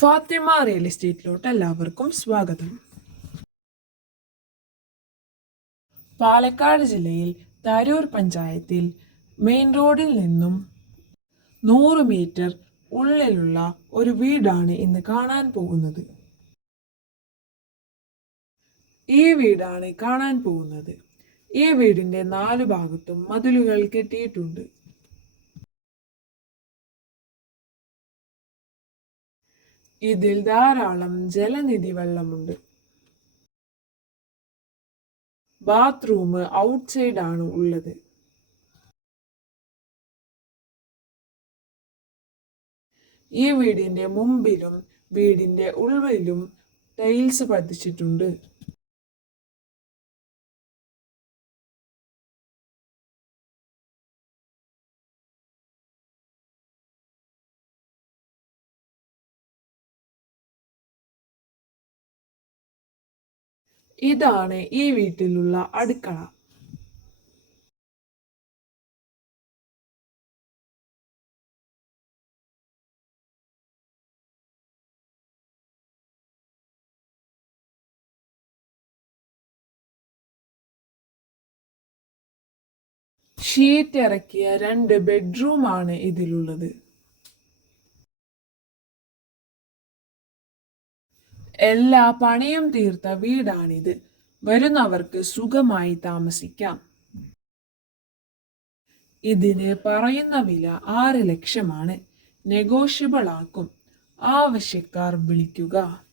Fathima real എസ്റ്റേറ്റിലോട്ട് എല്ലാവർക്കും സ്വാഗതം. പാലക്കാട് ജില്ലയിൽ തരൂർ പഞ്ചായത്തിൽ മെയിൻ റോഡിൽ നിന്നും നൂറ് മീറ്റർ ഉള്ളിലുള്ള ഒരു വീടാണ് ഇന്ന് കാണാൻ പോകുന്നത്. ഈ വീടാണ് കാണാൻ പോകുന്നത്. ഈ വീടിന്റെ നാല് ഭാഗത്തും മതിലുകൾ കെട്ടിയിട്ടുണ്ട്. ഇതിൽ ധാരാളം ജലനിധി വെള്ളമുണ്ട്. ബാത്റൂം ഔട്ട്സൈഡ് ആണ് ഉള്ളത്. ഈ വീടിന്റെ മുമ്പിലും വീടിന്റെ ഉൾവിലും ടൈൽസ് പതിച്ചിട്ടുണ്ട്. ഇതാണ് ഈ വീട്ടിലുള്ള അടുക്കള. ഷീറ്റ് ഇറക്കിയ രണ്ട് ബെഡ്റൂമാണ് ഇതിലുള്ളത്. എല്ലാ പണയും തീർത്ത വീടാണിത്. വരുന്നവർക്ക് സുഖമായി താമസിക്കാം. ഇതിന് പറയുന്ന വില ആറ് ലക്ഷമാണ്. നെഗോഷ്യബിൾ ആക്കും ആവശ്യക്കാർ വിളിക്കുക.